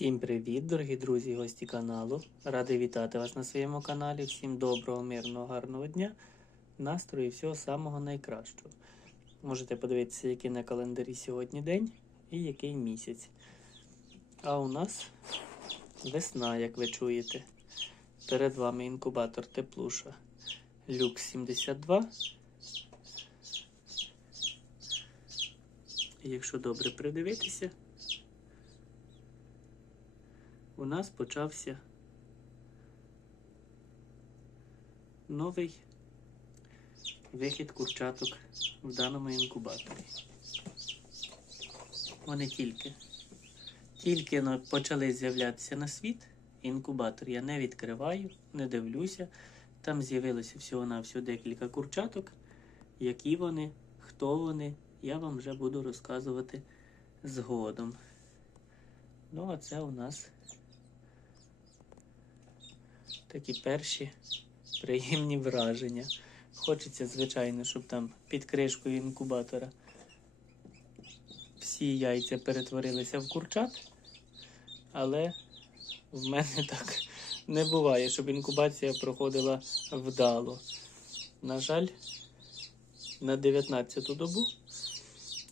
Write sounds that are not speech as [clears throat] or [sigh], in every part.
Всім привіт, дорогі друзі і гості каналу. Радий вітати вас на своєму каналі. Всім доброго, мирного, гарного дня, настрою і всього самого найкращого. Можете подивитися, який на календарі сьогодні день і який місяць. А у нас весна, як ви чуєте. Перед вами інкубатор Теплуша Люкс 72. І якщо добре придивитися, у нас почався новий вихід курчаток в даному інкубаторі. Вони тільки, тільки почали з'являтися на світ. Інкубатор я не відкриваю, не дивлюся. Там з'явилося всього-навсього декілька курчаток. Які вони, хто вони, я вам вже буду розказувати згодом. Ну, а це у нас такі перші приємні враження. Хочеться, звичайно, щоб там під кришкою інкубатора всі яйця перетворилися в курчат, але в мене так не буває, щоб інкубація проходила вдало. На жаль, на 19-ту добу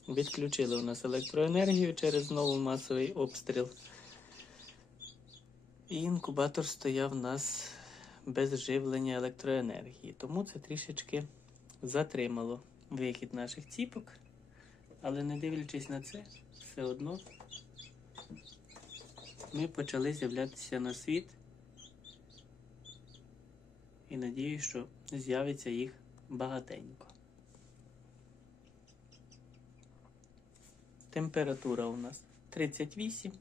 відключили у нас електроенергію через знову масовий обстріл. І інкубатор стояв у нас без живлення електроенергії. Тому це трішечки затримало вихід наших ціпок. Але не дивлячись на це, все одно ми почали з'являтися на світ. І надію, що з'явиться їх багатенько. Температура у нас 38.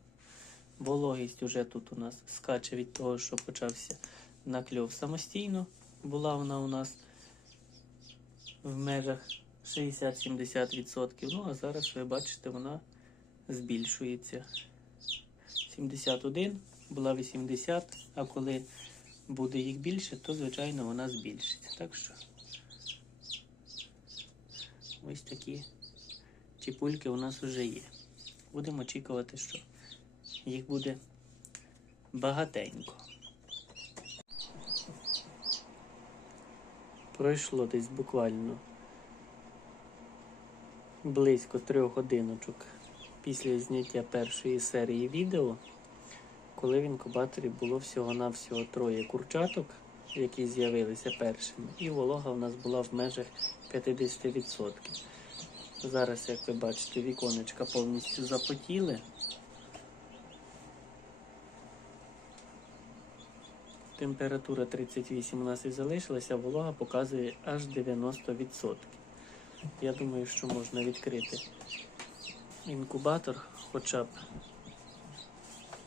Вологість уже тут у нас скаче від того, що почався накльов самостійно. Була вона у нас в межах 60-70%. Ну, а зараз ви бачите, вона збільшується. 71, була 80, а коли буде їх більше, то, звичайно, вона збільшиться. Так що ось такі чіпульки у нас вже є. Будемо очікувати, що їх буде багатенько. Пройшло десь буквально близько трьох годиночок після зняття першої серії відео, коли в інкубаторі було всього-навсього троє курчаток, які з'явилися першими, і волога у нас була в межах 50%. Зараз, як ви бачите, віконечка повністю запотіли. Температура 38 у нас і залишилася, волога показує аж 90%. Я думаю, що можна відкрити інкубатор хоча б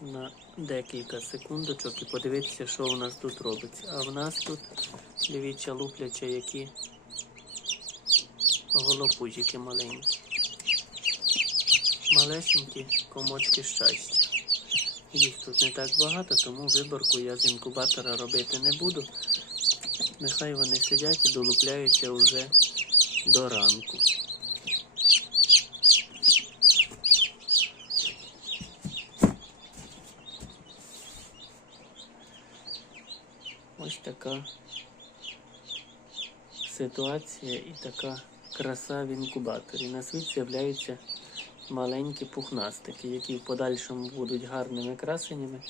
на декілька секундочок і подивитися, що у нас тут робиться. А в нас тут, дивіться, лупляче, які голопузики маленькі. Малесенькі комочки щастя. Їх тут не так багато, тому виборку я з інкубатора робити не буду. Нехай вони сидять і долупляються вже до ранку. Ось така ситуація і така краса в інкубаторі. На світ з'являються маленькі пухнастики, які в подальшому будуть гарними красенями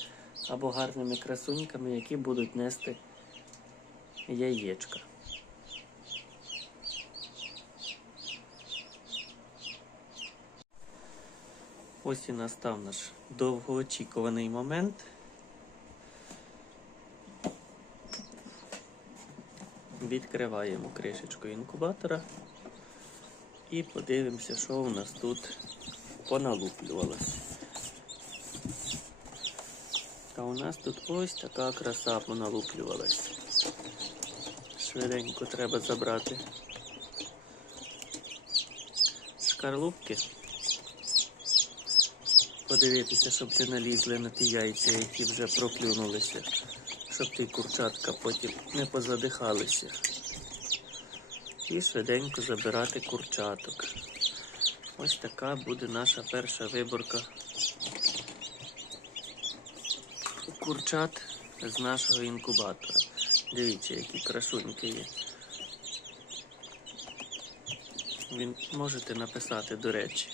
або гарними красуньками, які будуть нести яєчка. Ось і настав наш довгоочікуваний момент. Відкриваємо кришечку інкубатора і подивимося, що у нас тут поналуплювалось. А у нас тут ось така краса поналуплювалась. Швиденько треба забрати шкарлупки. Подивитися, щоб ти налізли на ті яйця, які вже проклюнулися, щоб ті курчатка потім не позадихалися. І швиденько забирати курчаток. Ось така буде наша перша виборка курчат з нашого інкубатора. Дивіться, які красуньки є. Ви можете написати, до речі,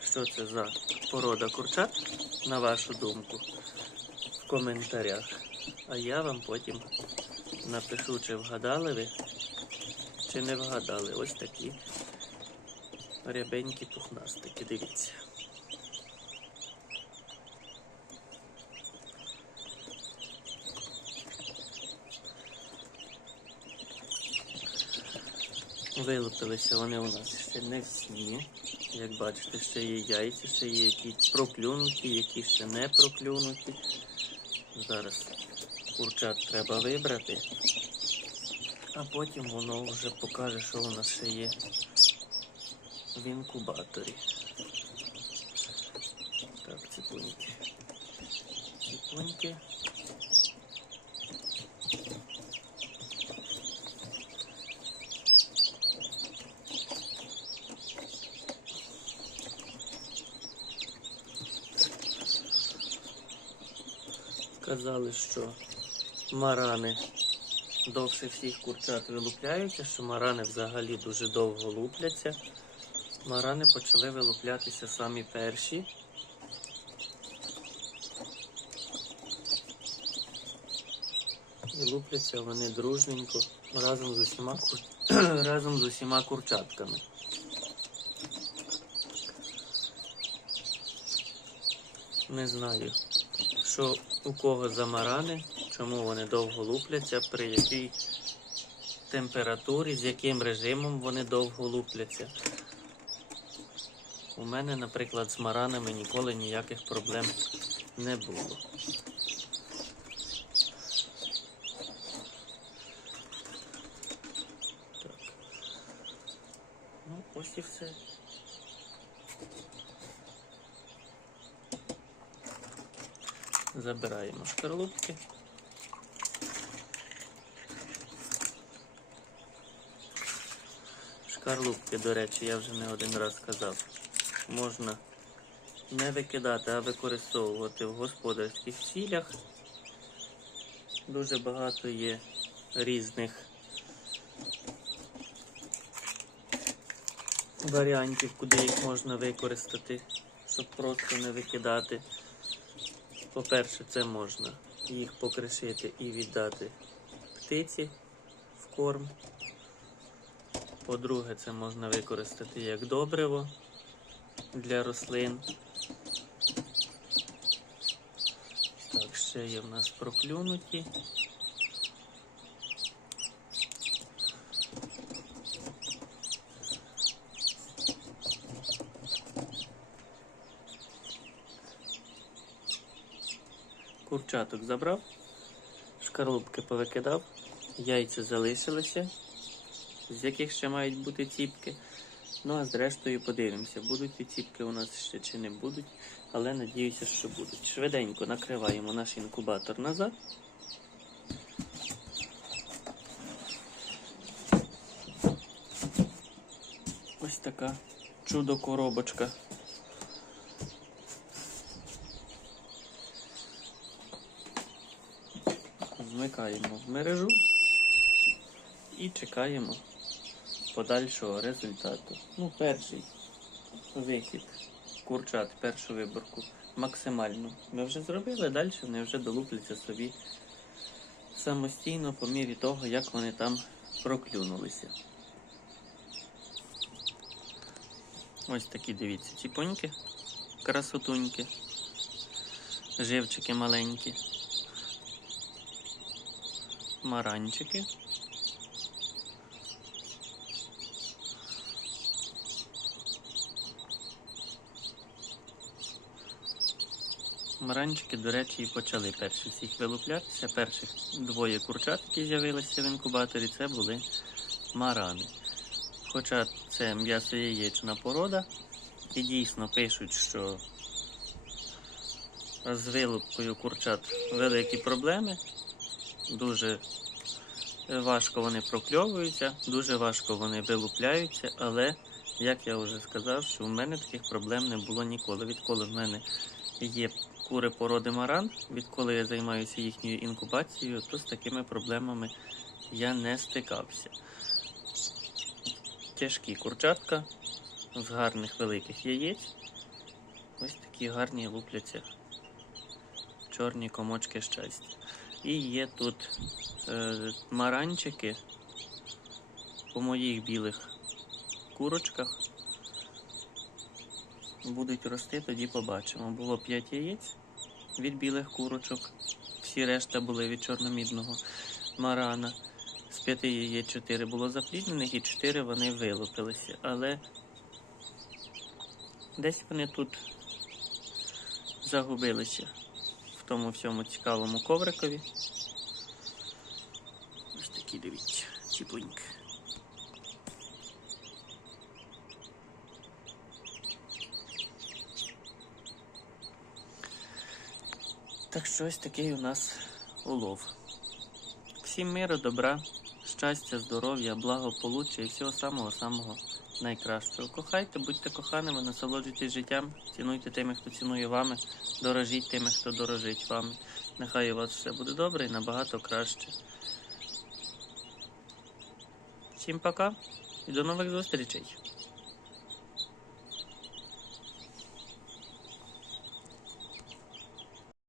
що це за порода курчат, на вашу думку, в коментарях. А я вам потім напишу, чи вгадали ви, чи не вгадали. Ось такі рябенькі пухнастики, дивіться. Вилупилися вони у нас ще не всі. Як бачите, ще є яйця, ще є які проклюнуті, які ще не проклюнуті. Зараз курчат треба вибрати, а потім воно вже покаже, що у нас ще є в інкубаторі. Так, ціпуньки. Ціпуньки. Казали, що марани довше всіх курчат вилупляються, що марани взагалі дуже довго лупляться. Марани почали вилуплятися самі перші. І лупляться вони дружненько разом з усіма, [clears throat] разом з усіма курчатками. Не знаю, що у кого за марани, чому вони довго лупляться, при якій температурі, з яким режимом вони довго лупляться. У мене, наприклад, з маранами ніколи ніяких проблем не було. Так. Ну, ось і все. Забираємо шкарлупки. Шкарлупки, до речі, я вже не один раз казав. Можна не викидати, а використовувати в господарських цілях. Дуже багато є різних варіантів, куди їх можна використати, щоб просто не викидати. По-перше, це можна їх покришити і віддати птиці в корм. По-друге, це можна використати як добриво для рослин. Так, ще є в нас проклюнуті. Курчаток забрав, шкарлупки повикидав, яйця залишилися, з яких ще мають бути ціпки. Ну а зрештою подивимося, будуть ці ціпки у нас ще чи не будуть, але надіюся, що будуть. Швиденько накриваємо наш інкубатор назад. Ось така чудо-коробочка. Вмикаємо в мережу і чекаємо подальшого результату. Ну, перший вихід курчат, першу виборку максимально. Ми вже зробили, далі вони вже долупляться собі самостійно по мірі того, як вони там проклюнулися. Ось такі, дивіться, ціпоньки, красотуньки, живчики маленькі, маранчики. Маранчики, до речі, і почали перші всіх вилуплятися. Перших двоє курчат, які з'явилися в інкубаторі, це були марани. Хоча це м'ясо яєчна порода, і дійсно пишуть, що з вилупкою курчат великі проблеми. Дуже важко вони прокльовуються, дуже важко вони вилупляються, але, як я вже сказав, що в мене таких проблем не було ніколи. Відколи в мене є кури породи маран. Відколи я займаюся їхньою інкубацією, то з такими проблемами я не стикався. Тяжкі курчатка з гарних великих яєць. Ось такі гарні лупляться чорні комочки щастя. І є тут е, маранчики по моїх білих курочках. Будуть рости, тоді побачимо. Було 5 яєць від білих курочок. Всі решта були від чорномідного марана. З 5 яєць 4 було запліднених і 4 вони вилупилися. Але десь вони тут загубилися в тому всьому цікавому коврикові. Ось такі, дивіться, тіпленькі. Так що ось такий у нас улов. Всім миру, добра, щастя, здоров'я, благополуччя і всього самого-самого найкращого. Кохайте, будьте коханими, насолоджуйтесь життям, цінуйте тими, хто цінує вами, дорожіть тими, хто дорожить вами. Нехай у вас все буде добре і набагато краще. Всім пока і до нових зустрічей!